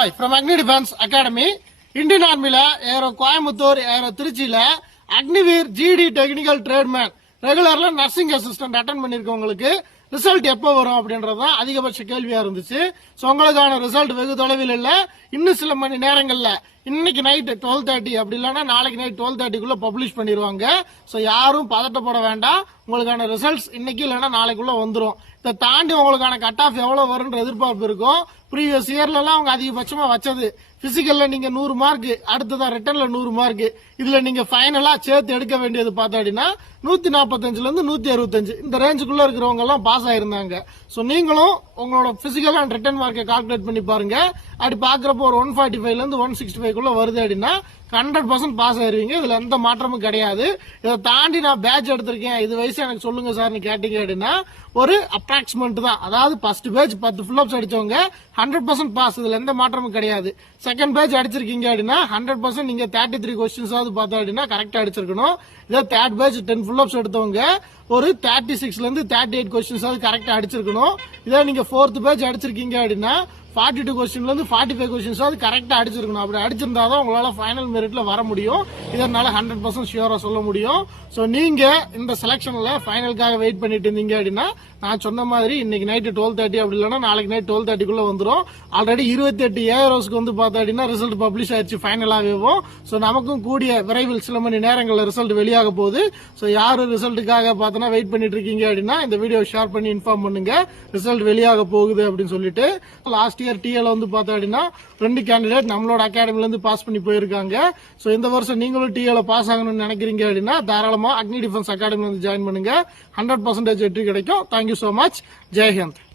Hi, from Agni Defense Academy, Indian Army ARO Coimbatore ARO திருச்சியில Agniveer GD technical tradesman ரெகுலர்ல nursing assistant attend பண்ணிருக்கவங்களுக்கு result எப்போ வரும் அப்படின்றதுதான் அதிகபட்ச கேள்வியா இருந்துச்சு. சோ உங்களுக்கான ரிசல்ட் வெகு தொலைவில் இல்ல, இன்னும் சில மணி நேரங்கள்ல இன்னைக்கு நைட் 12:30 அப்படி இல்லைன்னா நாளைக்கு நைட் 12:30 பப்ளிஷ் பண்ணிடுவாங்க. சோ யாரும் பதட்டப்பட வேண்டாம், உங்களுக்கான ரிசல்ட்ஸ் இன்னைக்கு இல்லைன்னா நாளைக்குள்ள வந்துடும். இதை தாண்டி உங்களுக்கான கட் ஆஃப் எவ்வளவு வரும்ன்ற எதிர்பார்ப்பு இருக்கும். ப்ரீவியஸ் இயர்ல எல்லாம் அவங்க அதிகபட்சமா வச்சது பிசிக்கல்ல நீங்க 100 மார்க், அடுத்ததான் ரிட்டர்ன்ல 100 மார்க், இதுல நீங்க ஃபைனலா சேர்த்து எடுக்க வேண்டியது பார்த்தா 145ல இருந்து 165 இந்த ரேஞ்சுக்குள்ள இருக்கிறவங்க எல்லாம் பாஸ் ஆயிருந்தாங்க. சோ நீங்களும் உங்களோட பிசிக்கல் அண்ட் ரிட்டர்ன் மார்க்கை கால்குலேட் பண்ணி பாருங்க. அப்படி பாக்குறப்போ ஒரு 145ல இருந்து 165 வருது அப்படின்னா 100% பாஸ் ஆயிருவீங்க. இதுல எந்த மாற்றமும் கிடையாது. இதை தாண்டி நான் பேட்ச் எடுத்திருக்கேன், இது வயசு எனக்கு சொல்லுங்க சார் கேட்டீங்க அப்படின்னா ஒரு அப்ராக்சிமேட் தான். அதாவது ஃபர்ஸ்ட் பேட்ச் 10 ஃபுல் அடிச்சவங்க 100% பாஸ், இதுல எந்த மாற்றமும் கிடையாது. செகண்ட் பேட்ச் அடிச்சிருக்கீங்க அப்படின்னா 100% நீங்க 33 கொஸ்டின்ஸ் பார்த்தா அப்படின்னா கரெக்டா அடிச்சிருக்கணும். இதே தேர்ட் பேட்ச் 10 ஃபுல் எடுத்தவங்க ஒரு 36ல இருந்து 38 கொஸ்டின்ஸ் கரெக்டா அடிச்சிருக்கணும். இதே நீங்க ஃபோர்த் பேட்ச் அடிச்சிருக்கீங்க அப்படின்னா 42 கொஸ்டின்ல இருந்து 45 கொஸ்டின்ஸ் கரெக்டா அடிச்சிருக்கணும். அப்படி அடிச்சிருந்தாதான் உங்களால ஃபைனல் மெரிட்ல வர முடியும். இதனால 100% ஷியூரா சொல்ல முடியும். சோ நீங்க இந்த செலக்ஷன்ல ஃபைனலுக்காக வெயிட் பண்ணிட்டு இருந்தீங்க அப்படின்னா நான் சொன்ன மாதிரி இன்னைக்கு நைட் 12:30 அப்படி இல்லைன்னா நாளைக்கு நைட் 12:30 வந்துடும். ஆல்ரெடி 28 ஏரோஸ்க்கு பார்த்தா அப்படின்னா ரிசல்ட் பப்ளிஷ் ஆயிடுச்சு ஃபைனலாகவும். சோ நமக்கும் கூடிய விரைவில் சில மணி நேரங்கள்ல ரிசல்ட் வெளியாக போகுது. சோ யாரு ரிசல்ட்டுக்காக பார்த்தனா வெயிட் பண்ணிட்டு இருக்கீங்க அப்படின்னா இந்த வீடியோ ஷேர் பண்ணி இன்ஃபார்ம் பண்ணுங்க, ரிசல்ட் வெளியாக போகுது அப்படின்னு சொல்லிட்டு. லாஸ்ட் இயர் டிஎல் பார்த்தா அப்படின்னா 2 கேண்டிடேட் நம்மளோட அகாடமில இருந்து பாஸ் பண்ணி போயிருக்காங்க. சோ இந்த வருஷம் நீங்களும் டிஎல் பாஸ் ஆகணும்னு நினைக்கிறீங்க அப்படின்னா தாராளமா அக்னி டிஃபென்ஸ் அகாடமி வந்து ஜாயின் பண்ணுங்க. 100% வெற்றி கிடைக்கும். Thank you so much. Jai Hind.